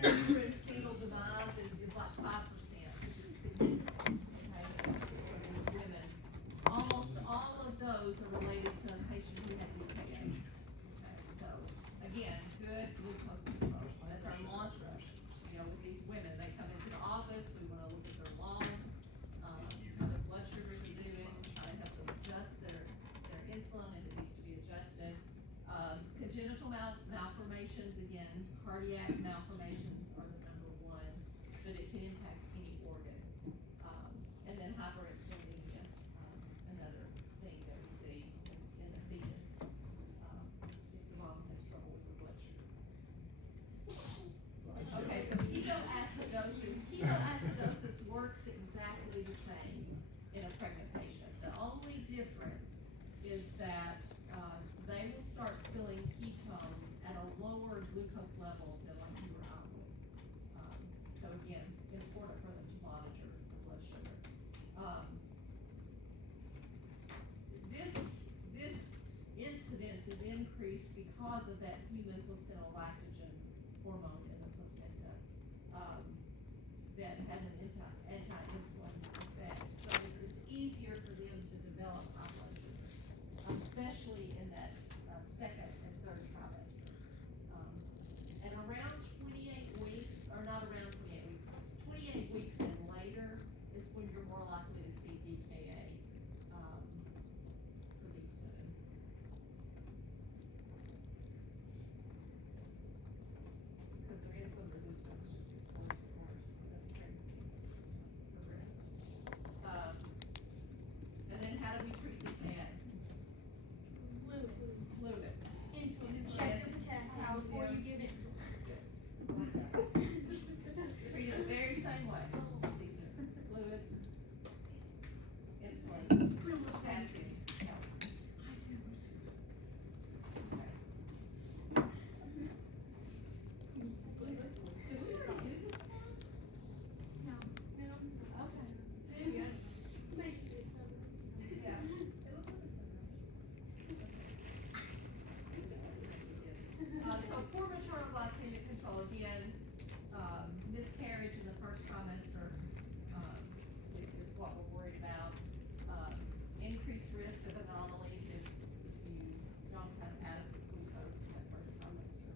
premature fetal demise is like 5%, which is significant, okay, for these women. Almost all of those are related to a patient who had DKA. Okay, so again, good glucose control. That's our mantra. You know, with these women, they come into the office, we want to look at their lungs, how their blood sugars are doing, try to help them adjust their insulin if it needs to be adjusted. Congenital malformations, again, cardiac malformations are the number one, but it can impact any organ. And then hyperexolemia, another thing that we see in the fetus, if the mom has trouble with her blood sugar. Okay, so ketoacidosis works exactly the same in a pregnant patient. The only difference is that they will start spilling ketones at a lower glucose level than like you or I would. So again, important for them to monitor the blood sugar. This incidence is increased because of that human placental lactogen hormone in the placenta that has an anti-insulin effect. So it's easier for them to develop high blood sugar, especially in that second and third trimester. And around 28 weeks, or not around 28 weeks and later is when you're more likely to see DKA for these women. Because their insulin resistance just gets worse and worse as the pregnancy progresses. And then how do we treat DKA? Fluids. Insulin. Check the potassium before you give insulin. Treated the very same way. These are fluids, insulin, potassium, calcium. Okay. Do we already do this now? No. Okay. Do you? Makes it so. Yeah. It looks like so poor maternal glycemic control, again, miscarriage in the first trimester is what we're worried about. Increased risk of anomalies if you don't have adequate glucose in that first trimester.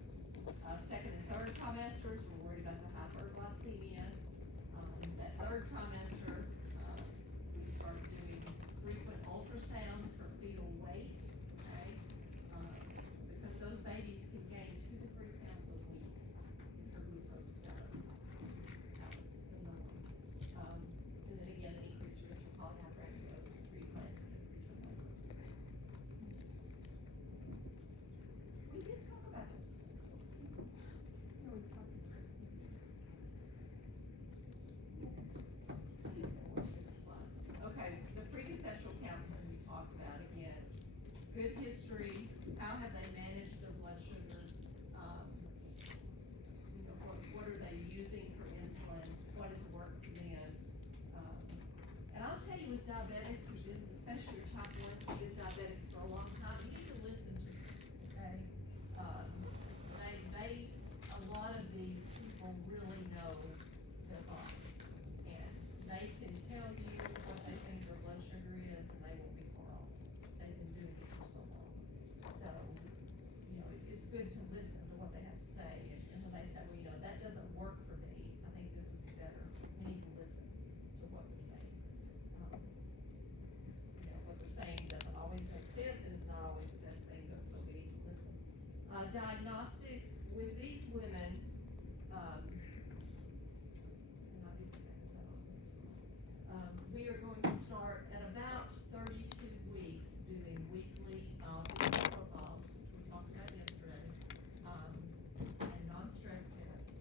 Second and third trimesters, we're worried about the hyperglycemia. That third trimester, we start doing frequent ultrasounds for fetal weight, okay? Because those babies can gain 2 to 3 pounds a week if their glucose is out of the norm. And then again, the increased risk for polyhydramnios, preeclampsia, and preterm labor. We did talk about this. Okay, the preconceptual counseling we talked about again. Good history, how have they managed their blood sugars? You know, what are they using for insulin? What has worked for them? And I'll tell you with diabetics, especially your type 1s, who've been diabetics for a long time, you need to listen to them, okay? A lot of these people really know their body. And they can tell you what they think their blood sugar is, and they won't be far off. They've been doing it for so long. So, you know, it's good to listen to what they have to say. And when they say, well, you know, that doesn't work for me, I think this would be better. We need to listen to what they're saying. You know, what they're saying doesn't always make sense, and it's not always the best thing, but we need to listen. Diagnostics with these women, we are going to start at about 32 weeks doing weekly biological profiles, which we talked about yesterday, and non-stress tests.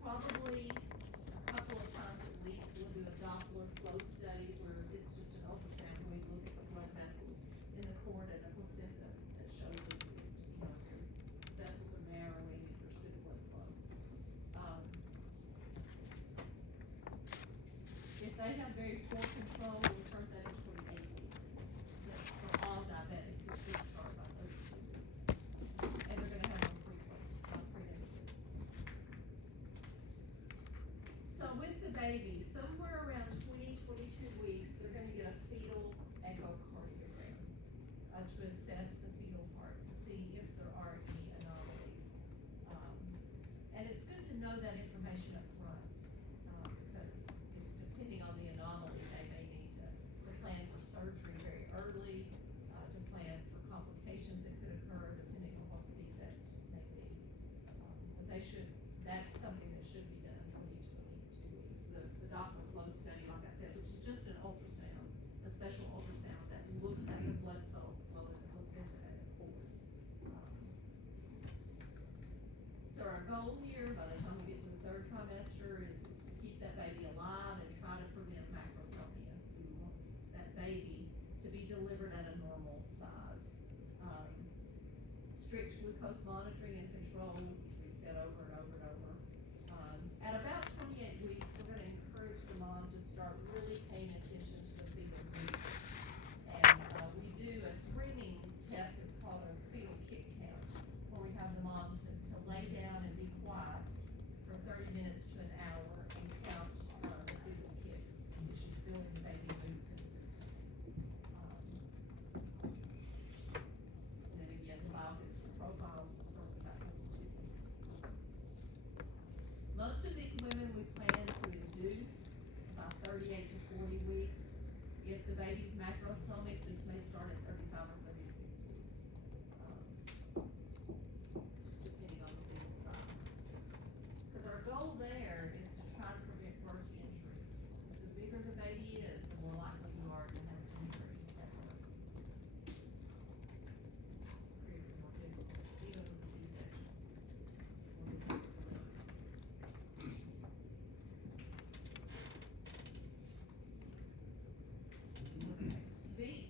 Probably a couple of times at least we'll do a Doppler flow study where it's just an ultrasound where we look at the blood vessels in the cord and the placenta that shows us, you know, if the vessels are narrowing, if there's good blood flow. If they have very poor control, we'll start that at 28 weeks. That's for all diabetics, it should start by 32 weeks. And they're gonna have more frequent prenatal with the baby, somewhere around 22 weeks, they're gonna get a fetal echocardiogram, to assess the fetal heart, to see if there are any anomalies. And it's good to know that information up front, because depending on the anomaly, they may need to plan for surgery very early, to plan for complications that could occur depending on what the defect may be. But that's something that should be done 22 weeks. The Doppler flow study, like I said, which is just an ultrasound, a special ultrasound that looks at the blood flow in the placenta and the cord. So our goal here, by the time we get to the third trimester, is to keep that baby alive and try to prevent macrosomia. We want that baby to be delivered at a normal size. Strict glucose monitoring and control, which we've said over and over and over. At about 28 weeks, we're gonna encourage the mom to start really paying attention to the fetal movements. And, we do a screening test, it's called a fetal kick count, where we have the mom to lay down and be quiet for 30 minutes to an hour and count, the fetal kicks, if she's feeling the baby move consistently. And then again, the biophysical profiles will start with about 22 weeks. Most of these women we plan to induce by 38 to 40 weeks. If the baby's macrosomic, this may start at 35 or 36 weeks. Just depending on the fetal size. Because our goal there is to try to prevent birth injury. Because the bigger the baby is, the more likely you are to have injury at birth. Creates a more difficult, even with a C-section.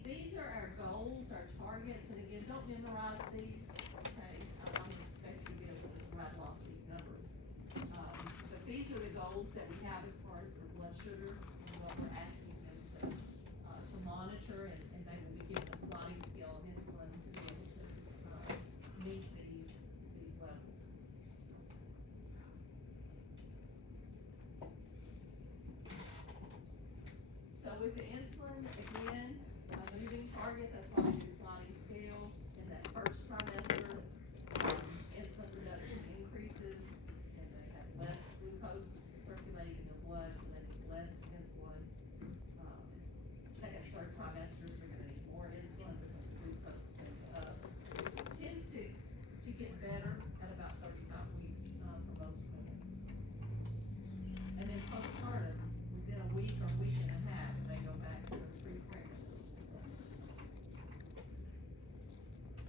These are our goals, our targets, and again, don't memorize these, okay? I don't expect you to be able to rattle off these numbers. But these are the goals that we have as far as their blood sugar, and what we're asking them to monitor, and they will be given a sliding scale of insulin to be able to, meet these levels. So with the insulin, again, moving target, that's why we do sliding scale. In that first trimester, insulin production increases, and they have less glucose circulating in the blood, so they need less insulin. Second, third trimesters are gonna need more insulin because glucose goes up. Tends to get better at about 35 weeks, for most women. And then postpartum, within a week or week and a half, they go back to their pre-pregnancy levels.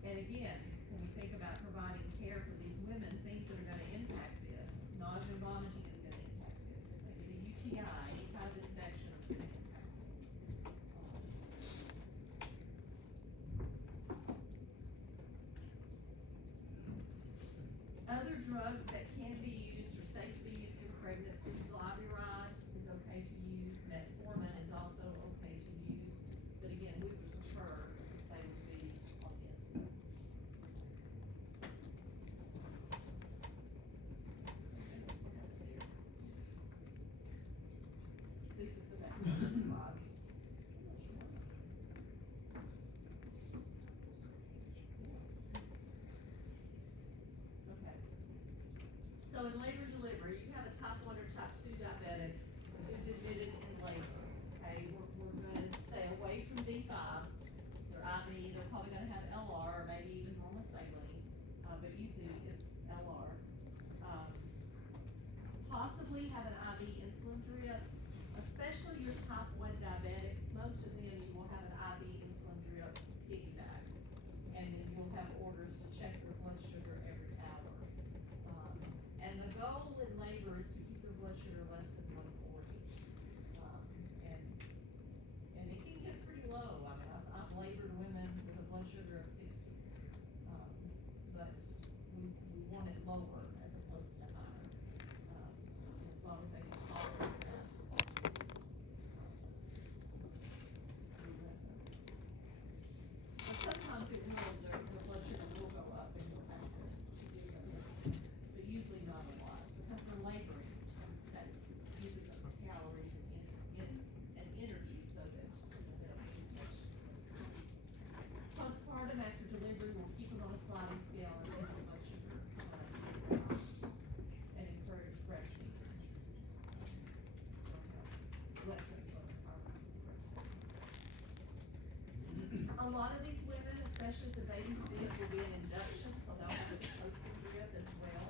And again, when we think about providing care for these women, things that are gonna impact this, nausea and vomiting is gonna impact this. If they get a UTI, any kind of infection is gonna impact this. Other drugs that can be used or safe to be used in pregnancy, glyburide is okay to use, metformin is also okay to use, but again, we would prefer they would be on insulin. This is the metformin slide. Okay. So in labor and delivery, you have a type 1 or type 2 diabetic who's admitted in labor. will be an induction, so they'll have a explosive drip as well.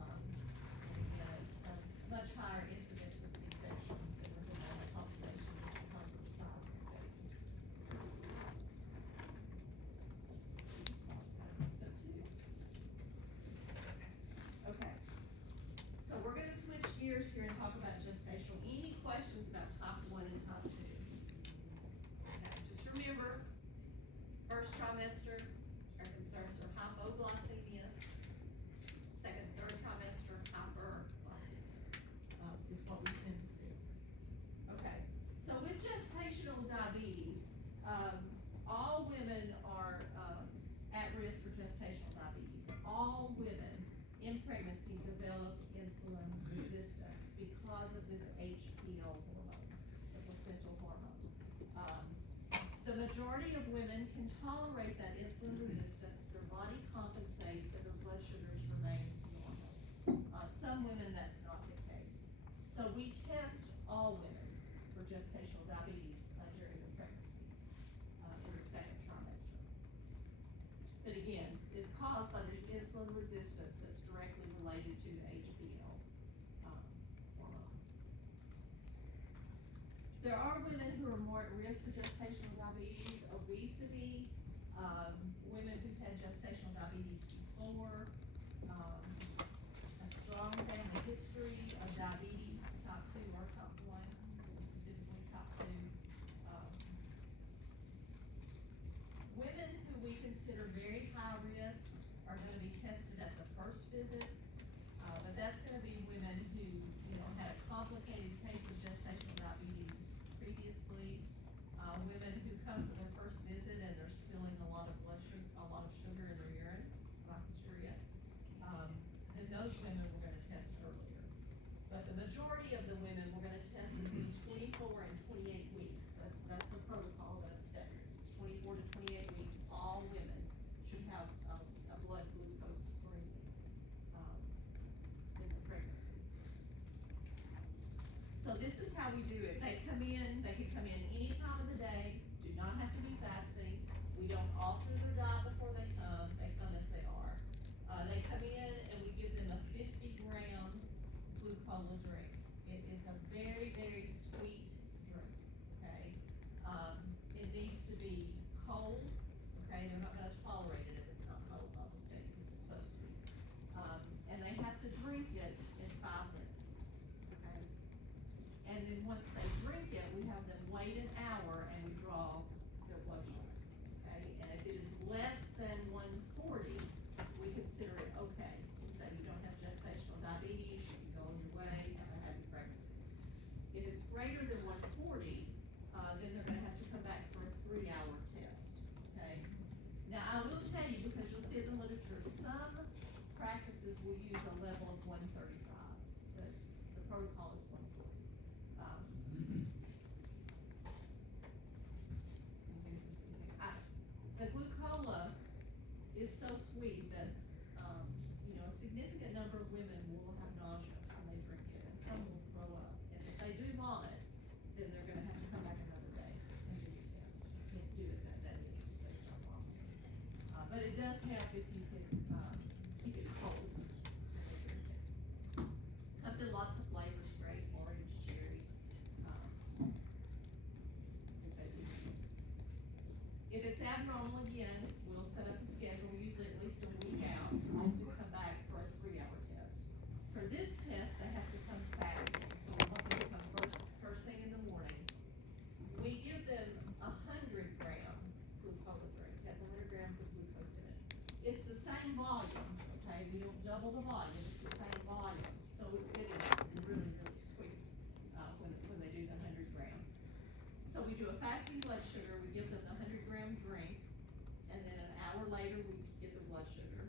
And again, a much higher incidence of C-sections than the normal population just because of the size of the baby. This slide's kind of messed up too. Okay, so we're gonna switch gears here and talk about gestational. Any questions about type 1 and type 2? Okay, just remember, first trimester, our concerns are hypoglycemia. Second, third trimester, hyperglycemia, is what we tend to see. Okay, so with gestational diabetes, all women are, at risk for gestational diabetes. All women in pregnancy develop insulin resistance because of this HPL hormone, the placental hormone. The majority of women can tolerate that insulin resistance, their body compensates, and their blood sugars remain normal. Some women, that's not the case. So we test all women for gestational diabetes during the pregnancy, in the second trimester. But again, it's caused by this insulin resistance that's directly related to the HPL hormone. There are women who are more at risk for gestational diabetes, obesity, women who've had gestational diabetes before, a strong family history of diabetes, type 2 or type 1, specifically type 2. Women who we consider very high risk are gonna be tested at the first visit, but that's gonna be women who, had a complicated case of gestational diabetes previously, women who come for their first visit and they're spilling a lot of sugar in their urine, glycosuria. And those women we're gonna test earlier. But the majority of the women we're gonna test between 24 and 28 weeks. That's the protocol of obstetrics. 24 to 28 weeks, all women should have a blood glucose screening in the pregnancy. So this is how we do it. They can come in any time of the day, do not have to be fasting. We don't alter their diet before they come as they are. They come in and we give them a 50-gram glucola drink. It is a very, very sweet drink, okay? It needs to be cold, okay? They're not gonna tolerate it if it's not cold, I'll just tell you, because it's so sweet. And they have to drink it in 5 minutes, okay? And then once they drink it, we have them wait an hour and we draw their blood sugar, okay? And if it is less than 140, we consider it okay. We say you don't have gestational diabetes, you can go on your way, have a happy pregnancy. If it's greater than 140, then they're gonna have to come back for a 3-hour test, okay? Now, I will tell you, because you'll see in the literature, some practices will use a level of 135, but the protocol is 140. The glucola is so sweet that, a significant number of women will have nausea when they drink it, and some will throw up. And if they do vomit, then they're gonna have to come back another day and do the test. You can't do it that day if they start vomiting. But it does help if you can, keep it cold. Comes in lots of flavors, grape, orange, cherry. If it's abnormal, again, we'll set up a schedule, usually at least a week out, to come back for a 3-hour test. For this test, they have to come fasting, so we want them to come first thing in the morning. We give them 100-gram glucola drink, it has 100 grams of glucose in it. It's the same volume, okay, we don't double the volume, it's the same volume, so it is really, really sweet, when they do the 100 gram. So we do a fasting blood sugar, we give them the 100-gram drink, and then an hour later, we get the blood sugar.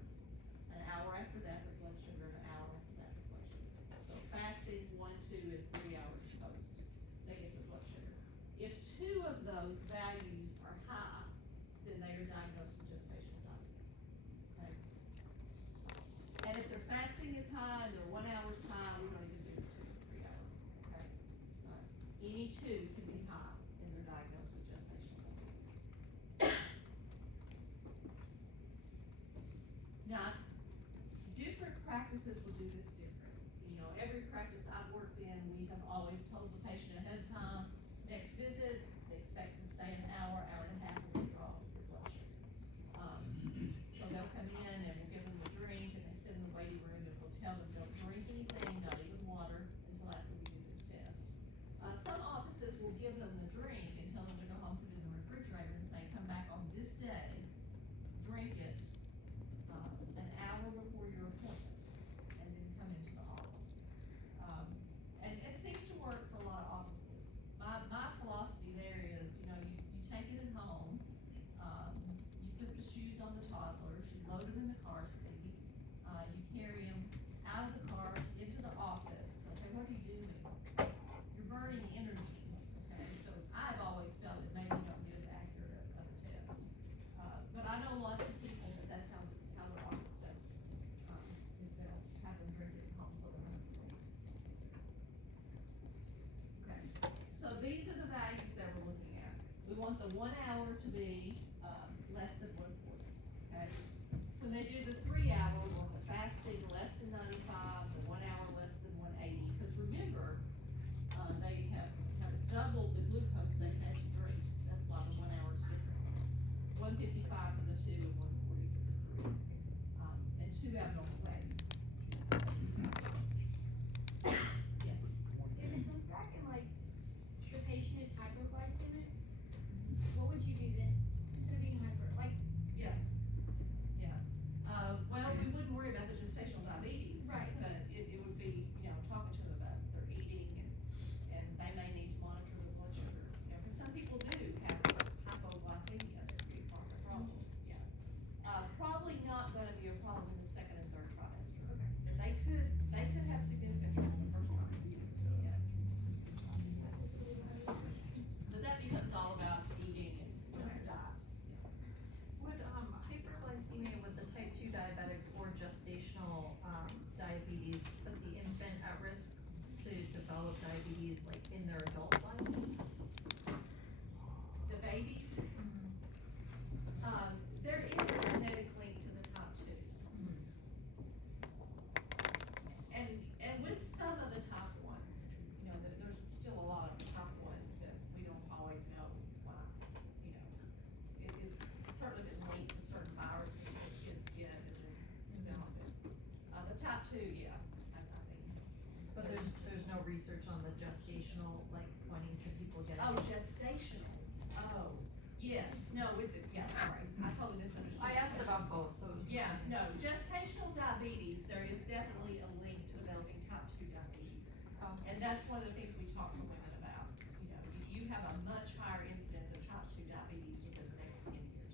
An hour after that, the blood sugar, and an hour after that, the blood sugar. So fasting, 1, 2, and 3 hours post, they get the blood sugar. If 2 of those values are high, then they are diagnosed with gestational diabetes, okay? And if their fasting is high and their 1 hour is high, we don't even do the 2 or 3 hour, okay? Any 2 can be high and they're diagnosed with gestational diabetes. practices will do this different. You know, every practice I've worked in, we have always told the patient ahead of time, next visit, expect to stay an hour, hour and a half, and withdraw your blood sugar. So they'll come in and we'll give them the drink, and they sit in the waiting room, and we'll tell them don't drink anything, not even water, until after we do this test. Some offices will give them the drink and tell them to go home, put it in the refrigerator, and say, come back on this day, drink it, an hour before your appointment, and then come into the office. And it seems to work for a lot of offices. My philosophy there is, you know, you take it at home, you put the shoes on the toddlers, you load them in the car seat, you carry them out of the car into the office. Okay, what are you doing? You're burning energy. Okay, so I've always felt that maybe you don't get as accurate of a test. But I know lots of people that that's how their office does it. Is they'll have them drink it at home so they're not drunk. Okay, so these are the values that we're looking at. We want the 1 hour to be less than 140. Okay, when they do the 3 hour, we want the fasting less than 95, the 1 hour less than 180. Because remember, they have doubled the glucose they had to drink. That's why the 1 hour is different. 155 for the 2 and 140 for the 3. And 2 abnormal values. Yes. If it comes back and like, the patient is hypoglycemic, what would you do then? Instead of being hyper, like, Yeah. Well, we wouldn't worry about the gestational diabetes. Right. But it would be, you know, talking to them about their eating, and they may need to monitor their blood sugar. You know, because some people do have hypoglycemia that creates lots of problems. Yeah. Probably not gonna be a problem in the second and third trimester. But they could have significant trouble in the first trimester. Yeah. But that becomes all about eating and, you know, diet. Would hyperglycemia with the type 2 diabetics or gestational diabetes put the infant at risk to develop diabetes like in their adult life? The babies, there is a genetic link to the type 2. And with some of the type 1s, you know, there's still a lot of type 1s that we don't always know why, you know. It's certainly been linked to certain viruses that kids get and then develop it. The type 2, yeah, I think. But there's no research on the gestational, like pointing to people getting. Oh, gestational, oh, yes, no, sorry, I totally misunderstood. I asked about both, so it was. Yeah, no, gestational diabetes, there is definitely a link to developing type 2 diabetes. And that's one of the things we talk to women about. You know, you have a much higher incidence of type 2 diabetes within the next 10 years.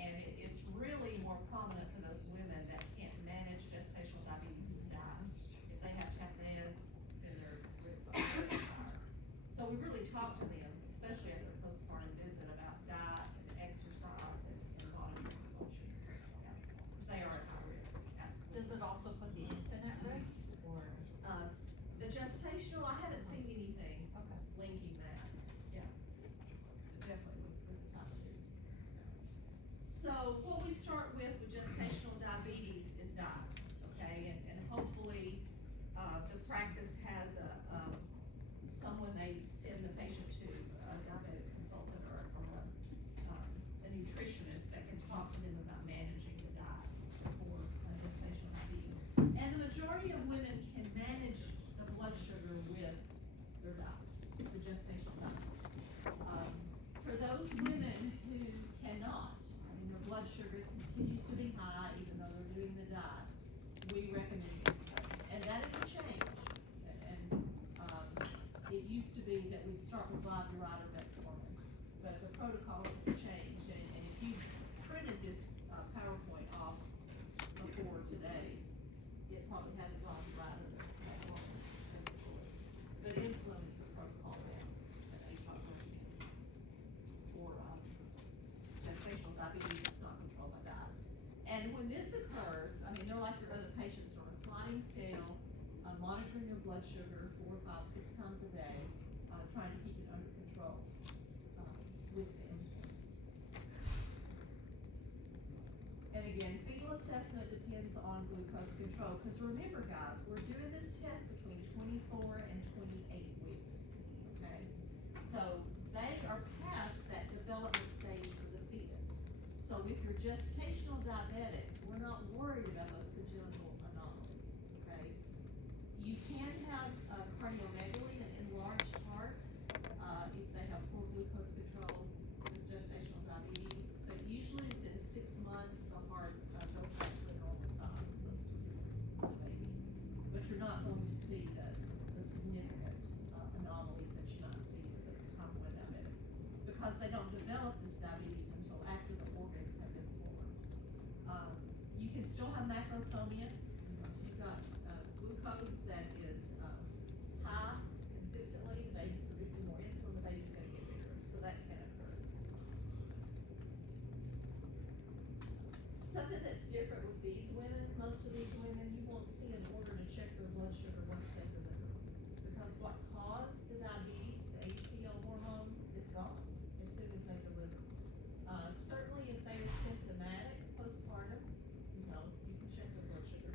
And it's really more prominent for those women that can't manage gestational diabetes with diet. If they have to have meds, then their risk is higher. So we really talk to them, especially at their postpartum visit, about diet and exercise and monitoring blood sugar. Because they are at high risk, absolutely. Does it also put the infant at risk or? The gestational, I haven't seen anything Okay. linking that, yeah. Definitely with the type 2. So what we start with gestational diabetes is diet, okay? And hopefully, the practice has someone they send the patient to, a diabetic consultant or a nutritionist that can talk to them about managing the diet for gestational diabetes. And the majority of women can manage the blood sugar with their diet, the gestational diabetes. For those women who cannot, I mean, their blood sugar continues to be high even though they're doing the diet, we recommend this study. And that is a change. And it used to be that we'd start with glyburide or metformin, but the protocol has changed. And if you printed this PowerPoint off before today, it probably had the glyburide or the metformin as the choice. But insulin is the protocol now that ACOG recommends for gestational diabetes that's not controlled by diet. And when this occurs, I mean, they're like your other patients on a sliding scale, monitoring their blood sugar 4, 5, 6 times a day, trying to keep it under control with the insulin. And again, fetal assessment depends on glucose control, cause remember guys, we're doing this test between 24 and 28 weeks, okay? So they are past that development stage for the fetus. So with your gestational diabetics, we're not worried about those congenital anomalies, okay? You can have cardiomegaly and enlarged heart, if they have poor glucose control with gestational diabetes, but usually within 6 months, the heart goes back to the normal size of the baby. But you're not going to see the significant anomalies that you might see with a type 1 diabetic, because they don't develop this diabetes until after the organs have been formed. You can still have macrosomia. If you've got glucose that is high consistently, the baby's producing more insulin, the baby's gonna get bigger, so that can occur. Something that's different with these women, most of these women, you won't see an order to check their blood sugar once they deliver. Because what caused the diabetes, the HDL hormone, is gone as soon as they deliver. Certainly if they are symptomatic postpartum, you know, you can check their blood sugar.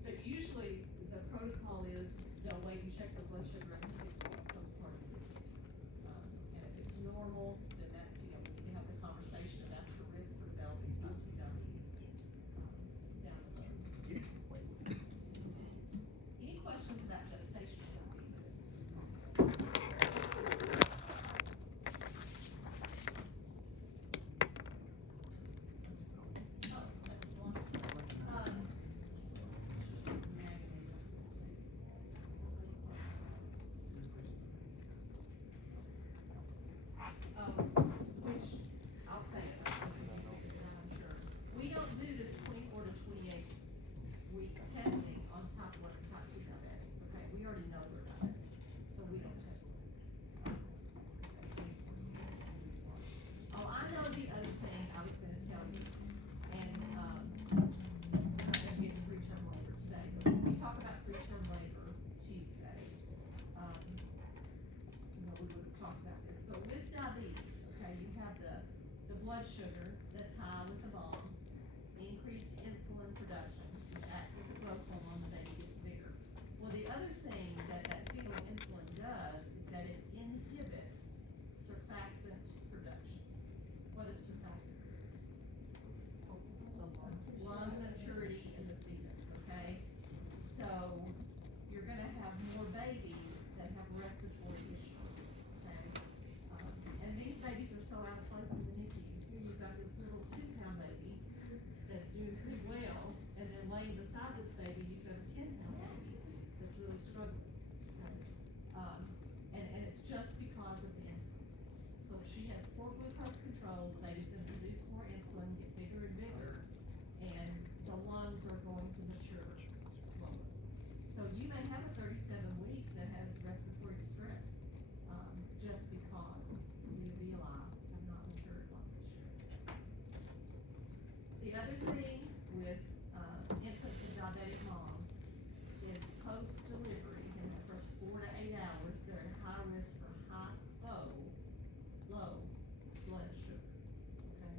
But usually the protocol is they'll wait and check their blood sugar at the 6-week postpartum visit. And if it's normal, then that's, you know, we can have the conversation about your risk for developing type 2 diabetes down the road. Any questions about gestational diabetes? Oh, that's one. Which, I'll say it, I'm sure. We don't do this 24 to 28 week testing on type 1 and type 2 diabetics, okay? We already know they're diabetic, so we don't test them. Oh, I know the other thing I was gonna tell you, and, I'm gonna get to preterm labor today, but we talk about preterm labor Tuesday. You know, we would have talked about this, but with diabetes, okay, you have the blood sugar that's high with the mom, increased insulin production, which acts as a growth hormone, the baby gets bigger. Well, the other thing that fetal insulin does is that it inhibits surfactant production. What is surfactant? Lung maturity in the fetus, okay? So, you're gonna have more babies that have respiratory issues, okay? And these babies are so out of place in the NICU. Here you've got this little 2-pound baby that's doing pretty well, and then laying beside this baby, you've got a 10-pound baby that's really struggling, okay? And it's just because of the insulin. So if she has poor glucose control, the baby's gonna produce more insulin, get bigger and bigger, and the lungs are going to mature slowly. So you may have a 37-week that has respiratory distress, just because the alveoli have not matured like they should. The other thing with, infants and diabetic moms is post-delivery, in the first 4 to 8 hours, they're at high risk for low blood sugar, okay?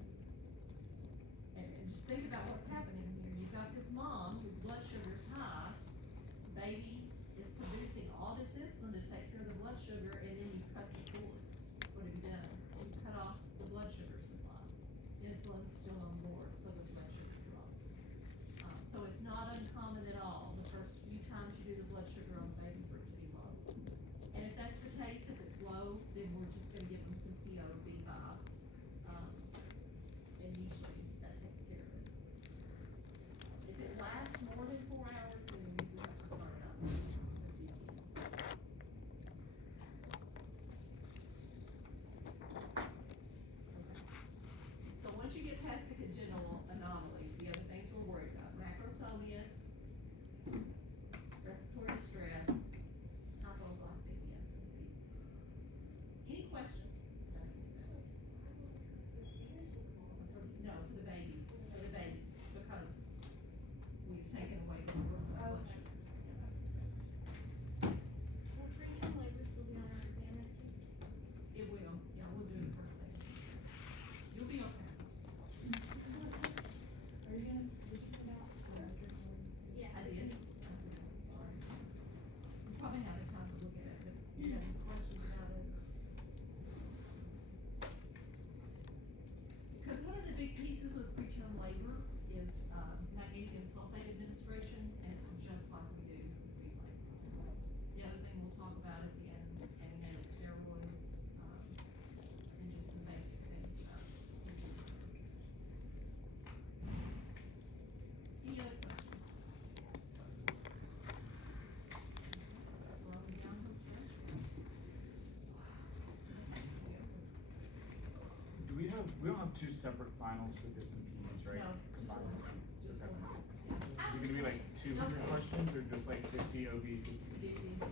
And just think about what's happening here. You've got this mom whose blood sugar is high, baby is producing all this insulin to take care of the blood sugar, and then you cut the cord. What have you done? You cut off the blood sugar supply. Insulin's still on board, so the blood sugar drops. So it's not uncommon at all, the first few times you do the blood sugar on the baby, for it to be low. And if that's the case, if it's low, then we're just gonna give them some PO or B5. And usually that takes care of it. If it lasts more than 4 hours, then you usually have to start it up. So once you get past the congenital anomalies, the other things we're worried about, macrosomia, respiratory distress, We don't have two separate finals for this and PEs, right? No, just Combined. one. Okay. Is it gonna be like 200 questions or just like 50 OB, 50?